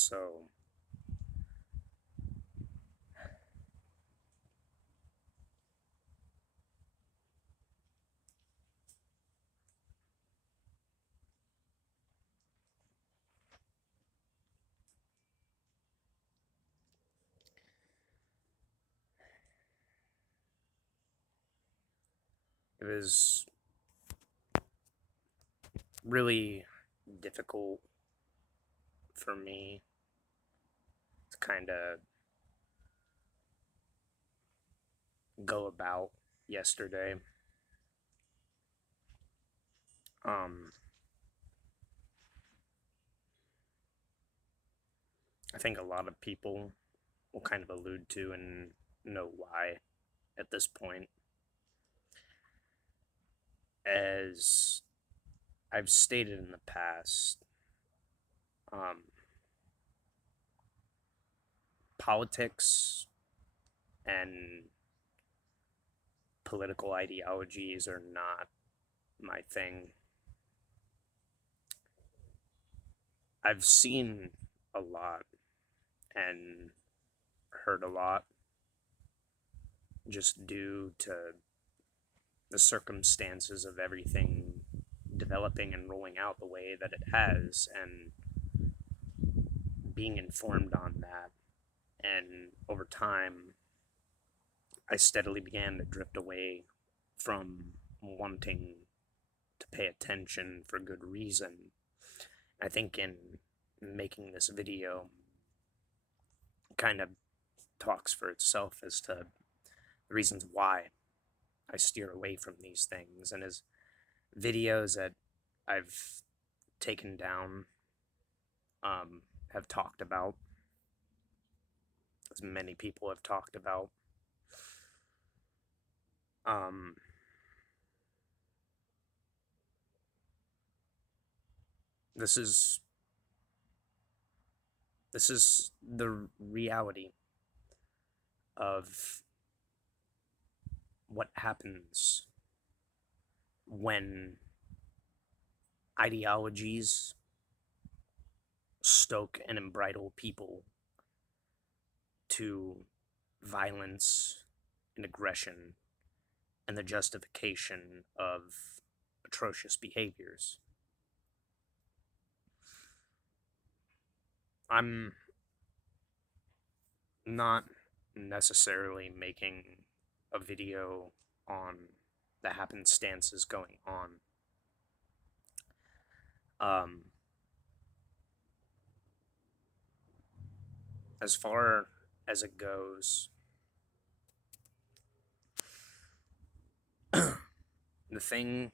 So it was really difficult for me to kind of go about yesterday. Um, I think a lot of people will kind of allude to and know why at this point. As I've stated in the past, um, politics and political ideologies are not my thing. I've seen a lot and heard a lot just due to the circumstances of everything developing and rolling out the way that it has, and being informed on that. And over time, I steadily began to drift away from wanting to pay attention for good reason. I think in making this video kind of talks for itself as to the reasons why I steer away from these things, and as videos that I've taken down have talked about, as many people have talked about. Um, this is the reality of what happens when ideologies stoke and embridle people to violence and aggression and the justification of atrocious behaviors. I'm not necessarily making a video on the happenstances going on. As far as it goes, the thing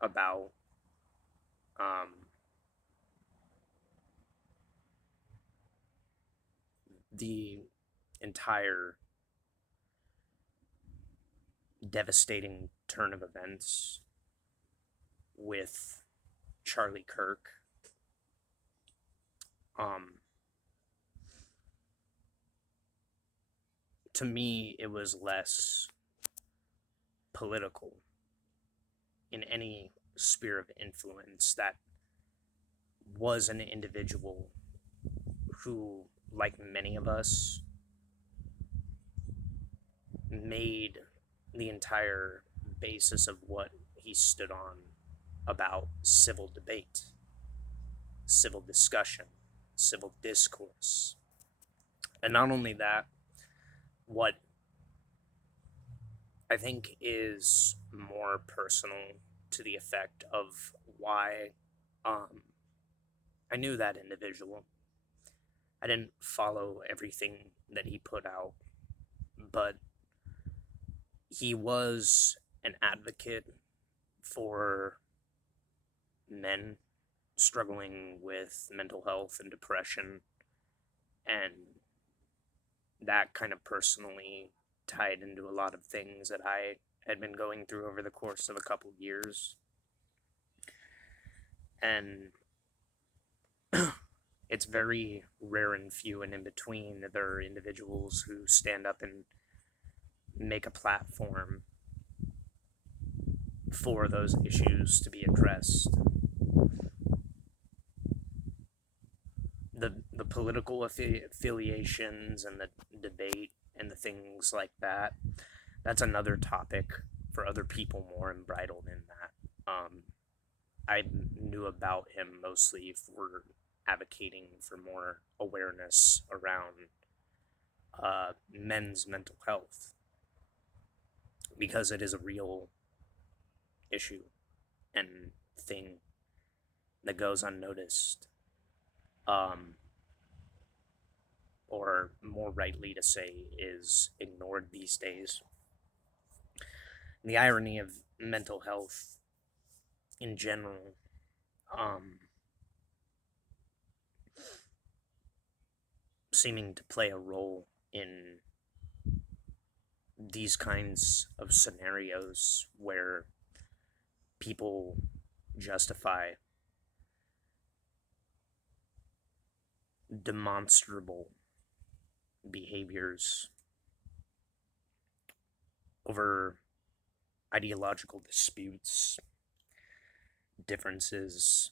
about the entire devastating turn of events with Charlie Kirk, to me, it was less political in any sphere of influence. That was an individual who, like many of us, made the entire basis of what he stood on about civil debate, civil discussion, civil discourse. And not only that, what I think is more personal to the effect of why I knew that individual. I didn't follow everything that he put out, but he was an advocate for men struggling with mental health and depression, and that kind of personally tied into a lot of things that I had been going through over the course of a couple years. And it's very rare and few and in between that there are individuals who stand up and make a platform for those issues to be addressed. the political affiliations and the debate and the things like that, that's another topic for other people more embroiled in that. I knew about him mostly for advocating for more awareness around men's mental health, because it is a real issue and thing that goes unnoticed, um, or more rightly to say, is ignored these days. The irony of mental health in general, um, seeming to play a role in these kinds of scenarios where people justify demonstrable behaviors over ideological disputes, differences.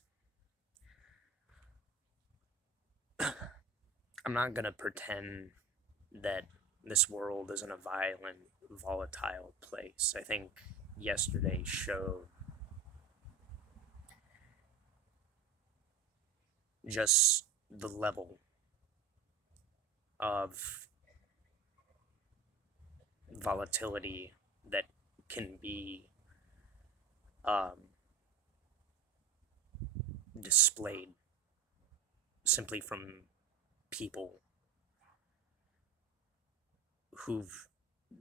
I'm not going to pretend that this world isn't a violent, volatile place. I think yesterday's show just the level of volatility that can be displayed simply from people who've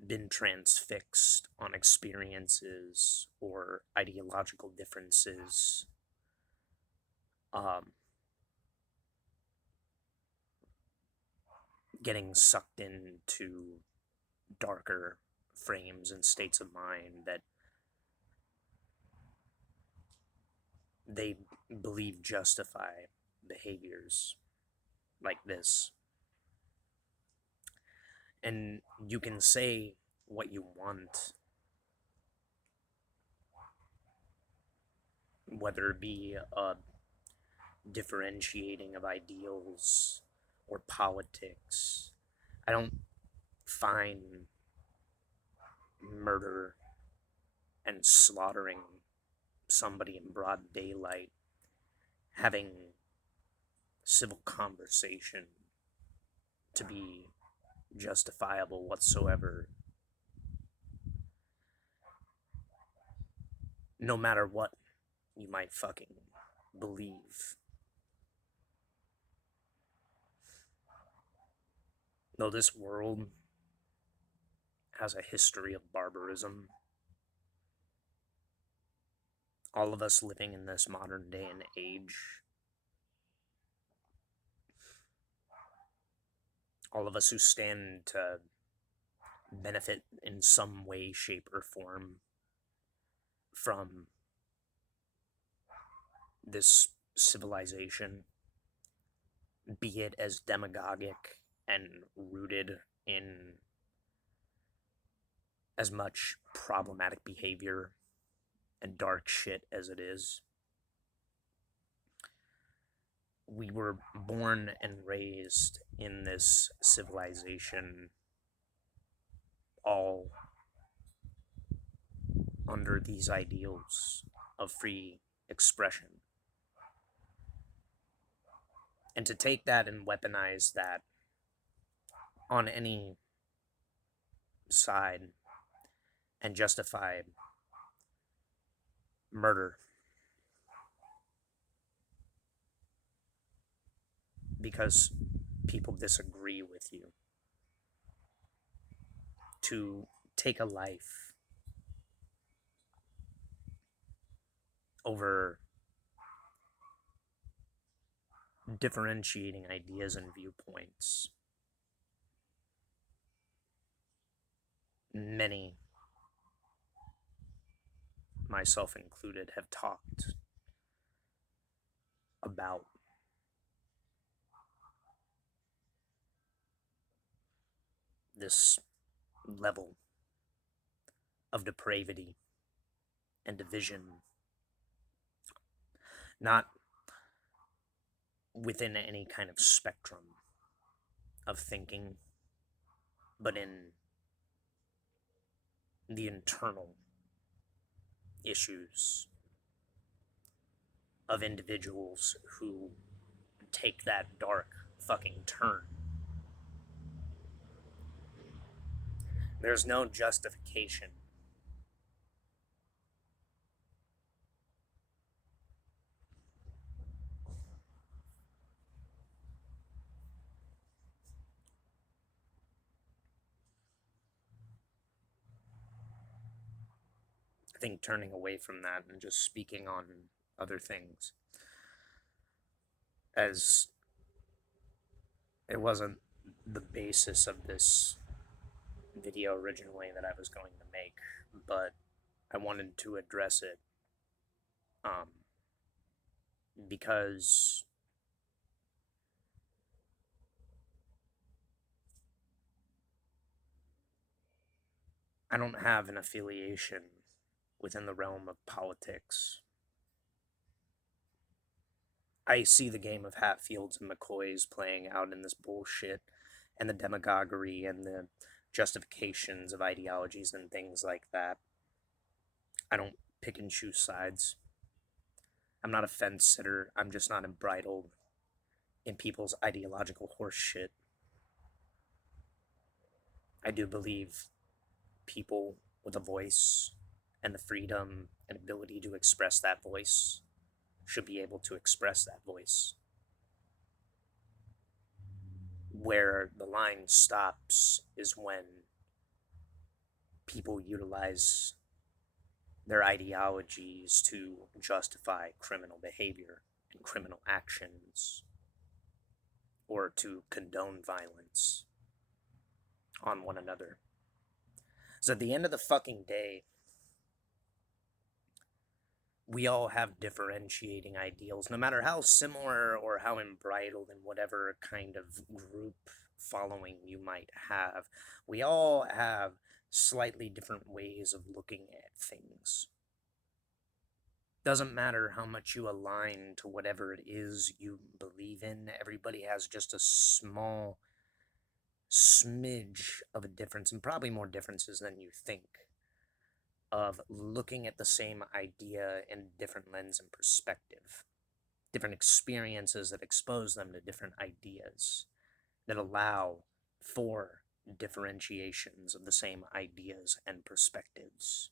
been transfixed on experiences or ideological differences, um, getting sucked into darker frames and states of mind that they believe justify behaviors like this. And you can say what you want, whether it be a differentiating of ideals or politics. I don't find murder and slaughtering somebody in broad daylight, having civil conversation, to be justifiable whatsoever, no matter what you might fucking believe. Though this world has a history of barbarism, all of us living in this modern day and age, all of us who stand to benefit in some way, shape, or form from this civilization, be it as demagogic and rooted in as much problematic behavior and dark shit as it is. We were born and raised in this civilization all under these ideals of free expression. And to take that and weaponize that on any side and justify murder because people disagree with you, to take a life over differentiating ideas and viewpoints. Many, myself included, have talked about this level of depravity and division, not within any kind of spectrum of thinking, but in the internal issues of individuals who take that dark fucking turn. There's no justification. I think turning away from that and just speaking on other things, as it wasn't the basis of this video originally that I was going to make, but I wanted to address it because I don't have an affiliation within the realm of politics. I see the game of Hatfields and McCoys playing out in this bullshit and the demagoguery and the justifications of ideologies and things like that. I don't pick and choose sides. I'm not a fence sitter. I'm just not embridled in people's ideological horse shit. I do believe people with a voice and the freedom and ability to express that voice should be able to express that voice. Where the line stops is when people utilize their ideologies to justify criminal behavior and criminal actions, or to condone violence on one another. So at the end of the fucking day, we all have differentiating ideals, no matter how similar or how embridled in whatever kind of group following you might have. We all have slightly different ways of looking at things. Doesn't matter how much you align to whatever it is you believe in, everybody has just a small smidge of a difference, and probably more differences than you think, of looking at the same idea in a different lens and perspective. Different experiences that expose them to different ideas, that allow for differentiations of the same ideas and perspectives.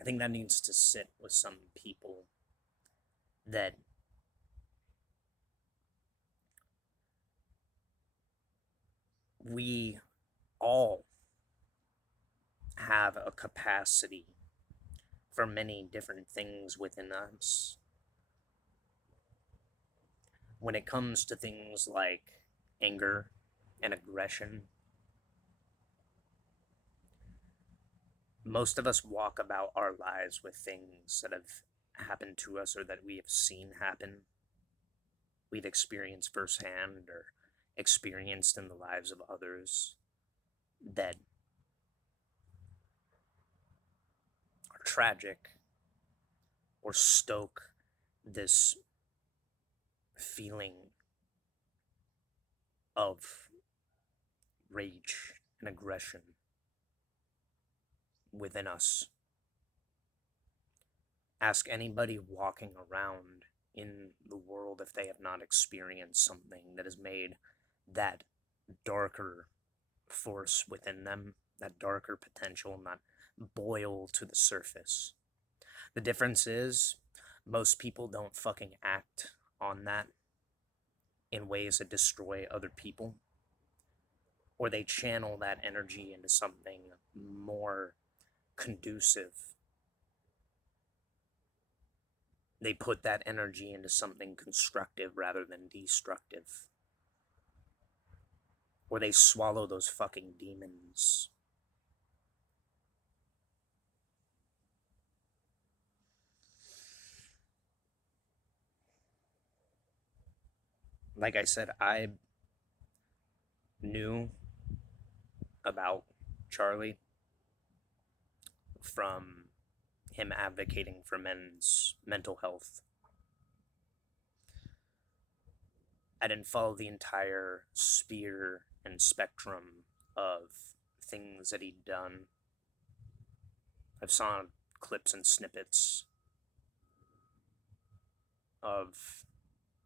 I think that needs to sit with some people, that we all have a capacity for many different things within us. When it comes to things like anger and aggression, most of us walk about our lives with things that have happened to us or that we have seen happen, we've experienced firsthand or experienced in the lives of others, that are tragic or stoke this feeling of rage and aggression within us. Ask anybody walking around in the world if they have not experienced something that has made that darker force within them, that darker potential, not boil to the surface. The difference is, most people don't fucking act on that in ways that destroy other people, or they channel that energy into something more conducive. They put that energy into something constructive rather than destructive. Or they swallow those fucking demons. Like I said, I knew about Charlie, from him advocating for men's mental health. I didn't follow the entire sphere and spectrum of things that he'd done. I've saw clips and snippets of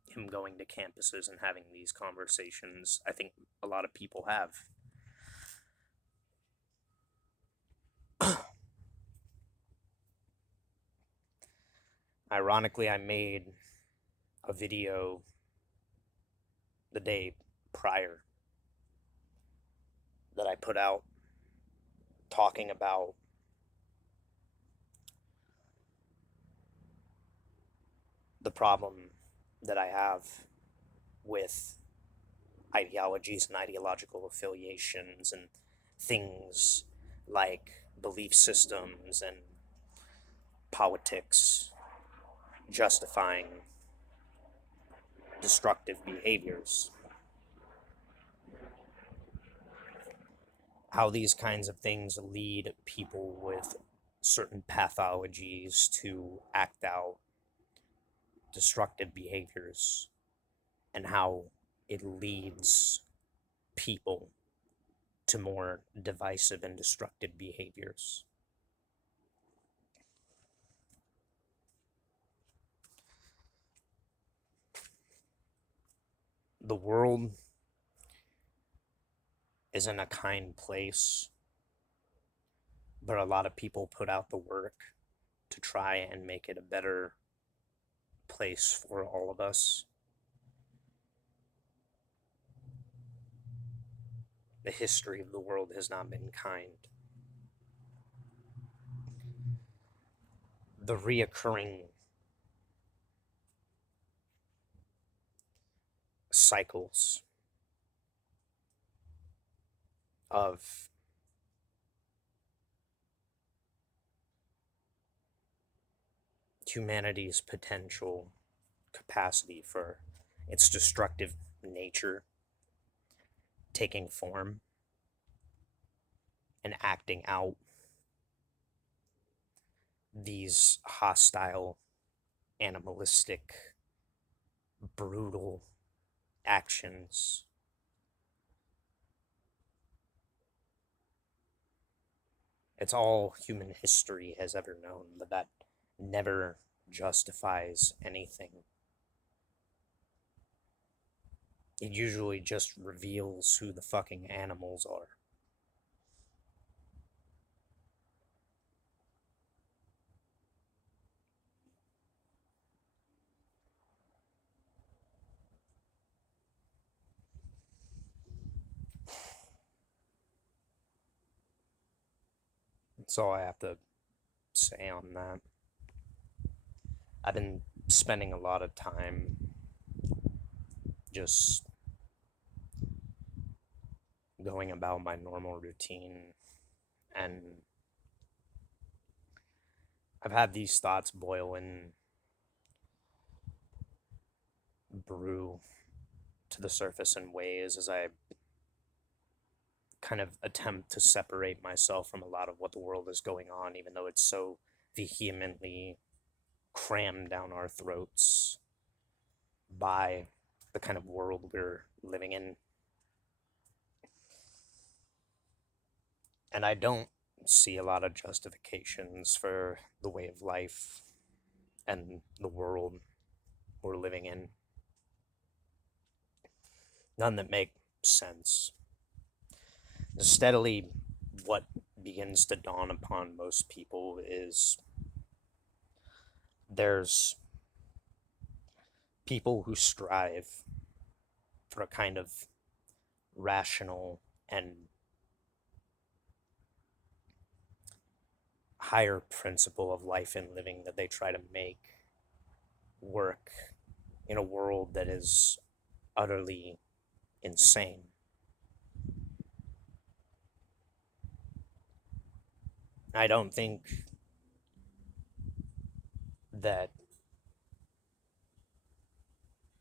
him going to campuses and having these conversations. I think a lot of people have. Ironically, I made a video the day prior that I put out talking about the problem that I have with ideologies and ideological affiliations and things like belief systems and politics justifying destructive behaviors. How these kinds of things lead people with certain pathologies to act out destructive behaviors, and how it leads people to more divisive and destructive behaviors. The world isn't a kind place, but a lot of people put out the work to try and make it a better place for all of us. The history of the world has not been kind. The reoccurring cycles of humanity's potential capacity for its destructive nature taking form and acting out these hostile, animalistic, brutal actions. It's all human history has ever known, but that never justifies anything. It usually just reveals who the fucking animals are. That's all I have to say on that. I've been spending a lot of time just going about my normal routine, and I've had these thoughts boil and brew to the surface in ways as I kind of attempt to separate myself from a lot of what the world is going on, even though it's so vehemently crammed down our throats by the kind of world we're living in. And I don't see a lot of justifications for the way of life and the world we're living in. None that make sense. Steadily, what begins to dawn upon most people is there's people who strive for a kind of rational and higher principle of life and living that they try to make work in a world that is utterly insane. I don't think that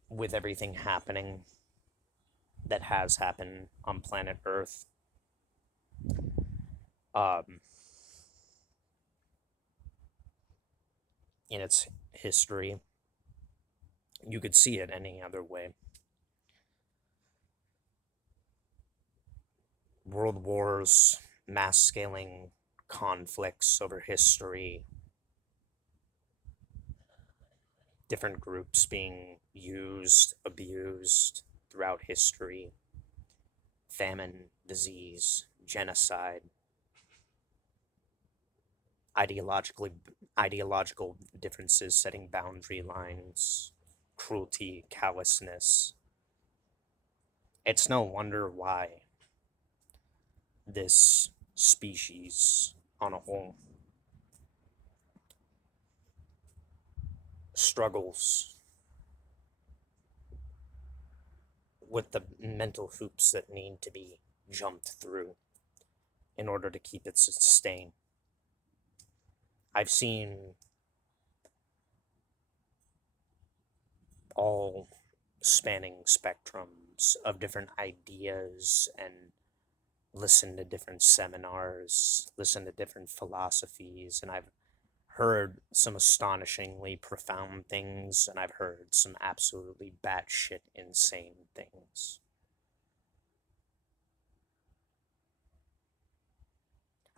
with everything happening that has happened on planet Earth, um, in its history. You could see it any other way. World wars, mass scaling conflicts over history, different groups being used, abused throughout history, famine, disease, genocide, ideologically ideological differences setting boundary lines, cruelty, callousness. It's no wonder why this species on a whole struggles with the mental hoops that need to be jumped through in order to keep it sustained. I've seen all spanning spectrums of different ideas and listen to different seminars, listen to different philosophies, and I've heard some astonishingly profound things, and I've heard some absolutely batshit insane things.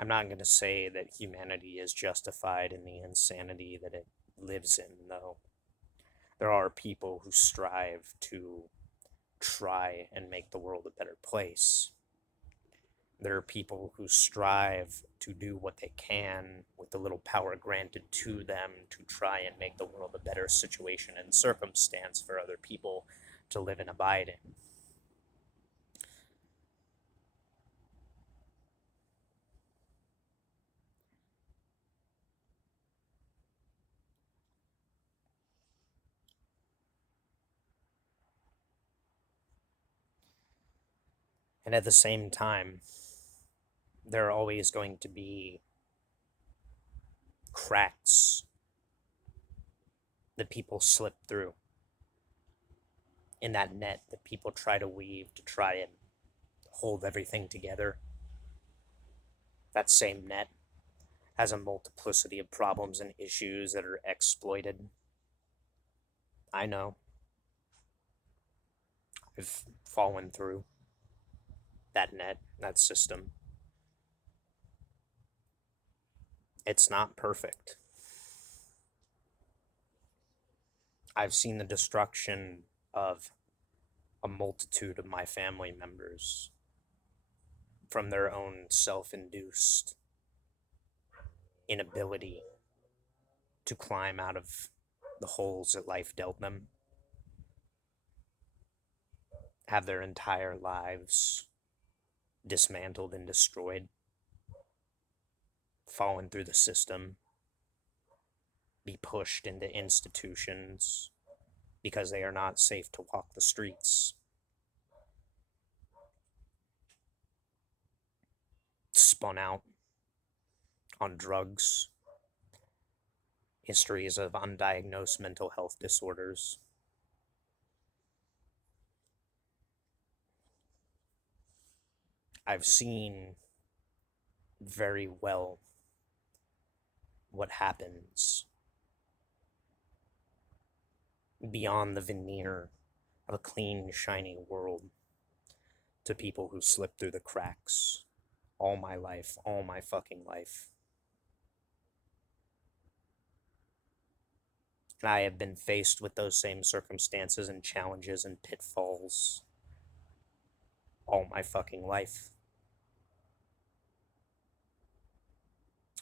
I'm not going to say that humanity is justified in the insanity that it lives in, though. There are people who strive to try and make the world a better place. There are people who strive to do what they can with the little power granted to them to try and make the world a better situation and circumstance for other people to live and abide in. And at the same time, there are always going to be cracks that people slip through in that net that people try to weave to try and hold everything together. That same net has a multiplicity of problems and issues that are exploited. I know. I've fallen through that net, that system. It's not perfect. I've seen the destruction of a multitude of my family members from their own self induced inability to climb out of the holes that life dealt them, have their entire lives dismantled and destroyed, fallen through the system, be pushed into institutions because they are not safe to walk the streets, spun out on drugs, histories of undiagnosed mental health disorders. I've seen very well what happens beyond the veneer of a clean, shiny world to people who slip through the cracks all my life, all my fucking life. And I have been faced with those same circumstances and challenges and pitfalls all my fucking life.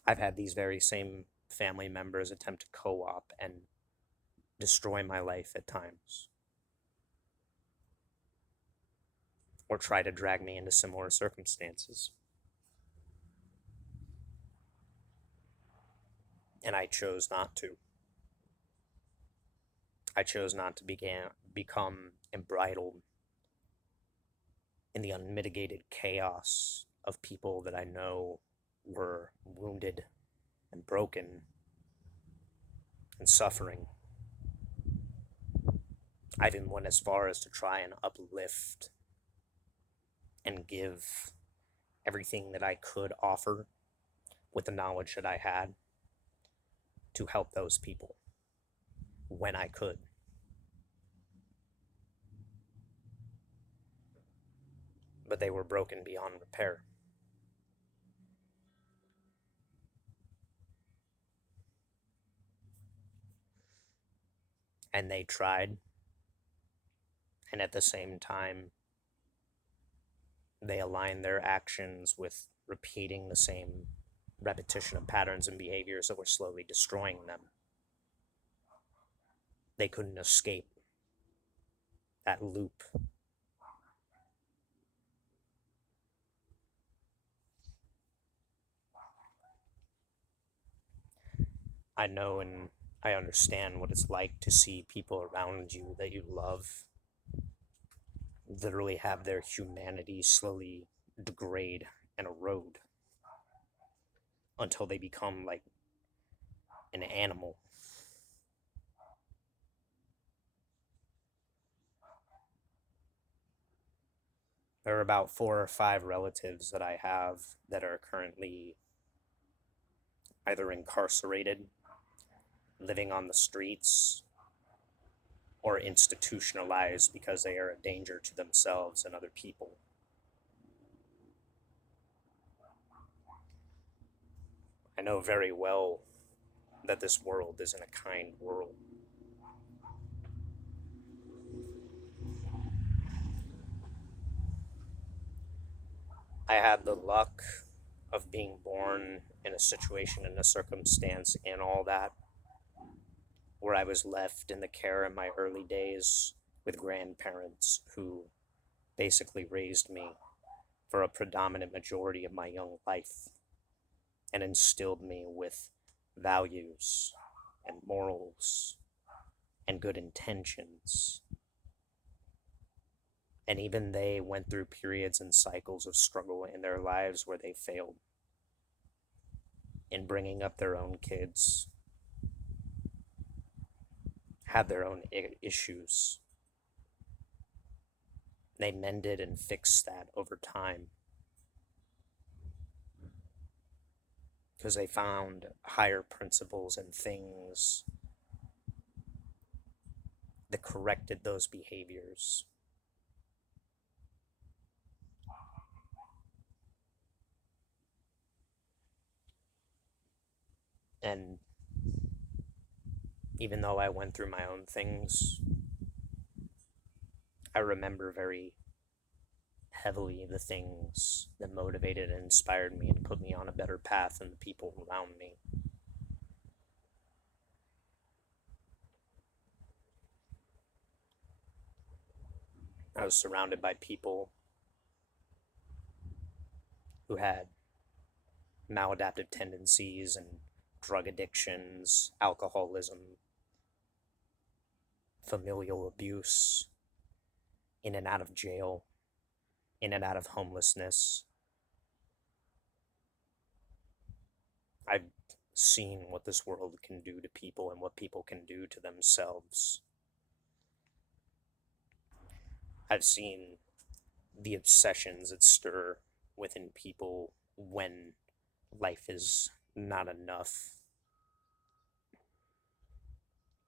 I've had these very same family members attempt to co-op and destroy my life at times, or try to drag me into similar circumstances. And I chose not to. I chose not to become embridled in the unmitigated chaos of people that I know were wounded and broken and suffering. I even went as far as to try and uplift and give everything that I could offer with the knowledge that I had to help those people when I could. But they were broken beyond repair. And they tried, and at the same time, they aligned their actions with repeating the same repetition of patterns and behaviors that were slowly destroying them. They couldn't escape that loop. I know and I understand what it's like to see people around you that you love literally have their humanity slowly degrade and erode until they become like an animal. There are about 4 or 5 relatives that I have that are currently either incarcerated, living on the streets, or institutionalized because they are a danger to themselves and other people. I know very well that this world isn't a kind world. I had the luck of being born in a situation and a circumstance and all that where I was left in the care in my early days with grandparents who basically raised me for a predominant majority of my young life and instilled me with values and morals and good intentions. And even they went through periods and cycles of struggle in their lives where they failed in bringing up their own kids, had their own issues. They mended and fixed that over time because they found higher principles and things that corrected those behaviors. And even though I went through my own things, I remember very heavily the things that motivated and inspired me and put me on a better path than the people around me. I was surrounded by people who had maladaptive tendencies and drug addictions, alcoholism, familial abuse, in and out of jail, in and out of homelessness. I've seen what this world can do to people and what people can do to themselves. I've seen the obsessions that stir within people when life is not enough.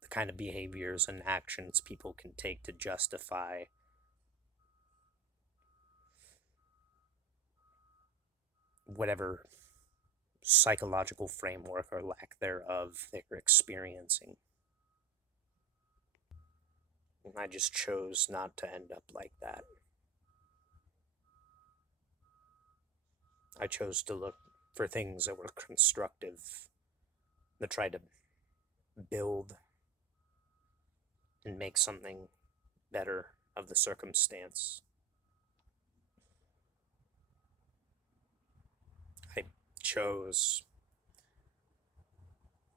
The kind of behaviors and actions people can take to justify whatever psychological framework or lack thereof they're experiencing. And I just chose not to end up like that. I chose to look for things that were constructive, that tried to build and make something better of the circumstance. I chose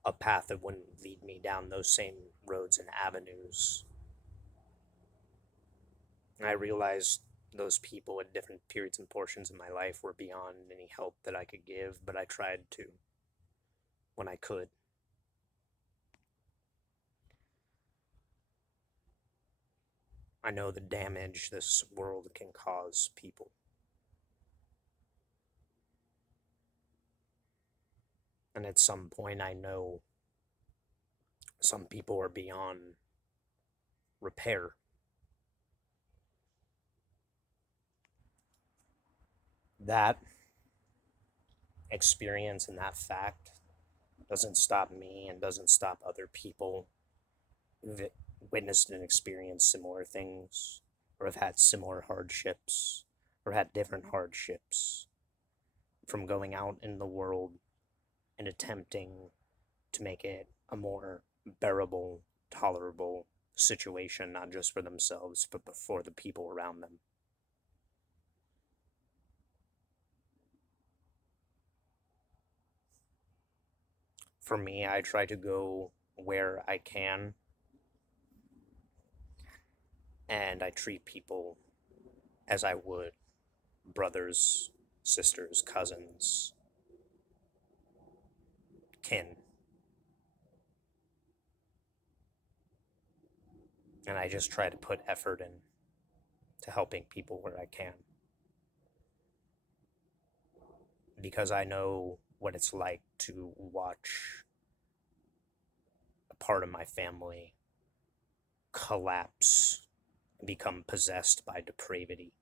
a path that wouldn't lead me down those same roads and avenues. And I realized those people at different periods and portions of my life were beyond any help that I could give, but I tried to when I could. I know the damage this world can cause people. And at some point, I know some people are beyond repair. That experience and that fact doesn't stop me and doesn't stop other people who've witnessed and experienced similar things or have had similar hardships or had different hardships from going out in the world and attempting to make it a more bearable, tolerable situation, not just for themselves, but for the people around them. For me, I try to go where I can, and I treat people as I would brothers, sisters, cousins, kin. And I just try to put effort in to helping people where I can. Because I know what it's like to watch a part of my family collapse and become possessed by depravity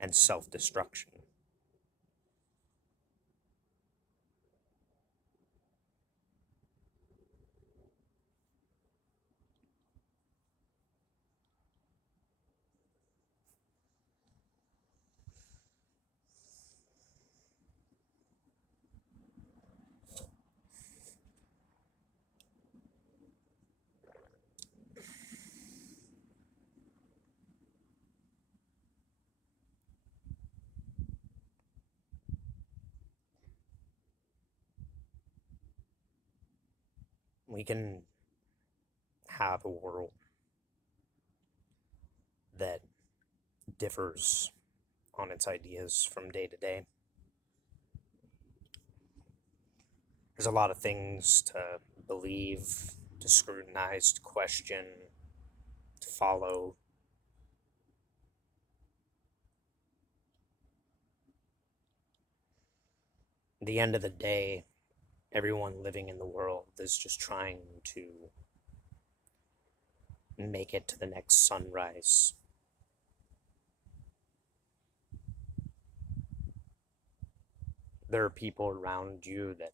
and self destruction. We can have a world that differs on its ideas from day to day. There's a lot of things to believe, to scrutinize, to question, to follow. At the end of the day, everyone living in the world is just trying to make it to the next sunrise. There are people around you that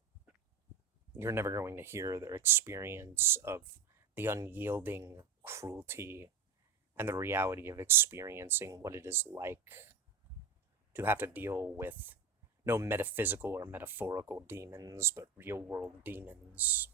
you're never going to hear their experience of the unyielding cruelty and the reality of experiencing what it is like to have to deal with no metaphysical or metaphorical demons, but real world demons.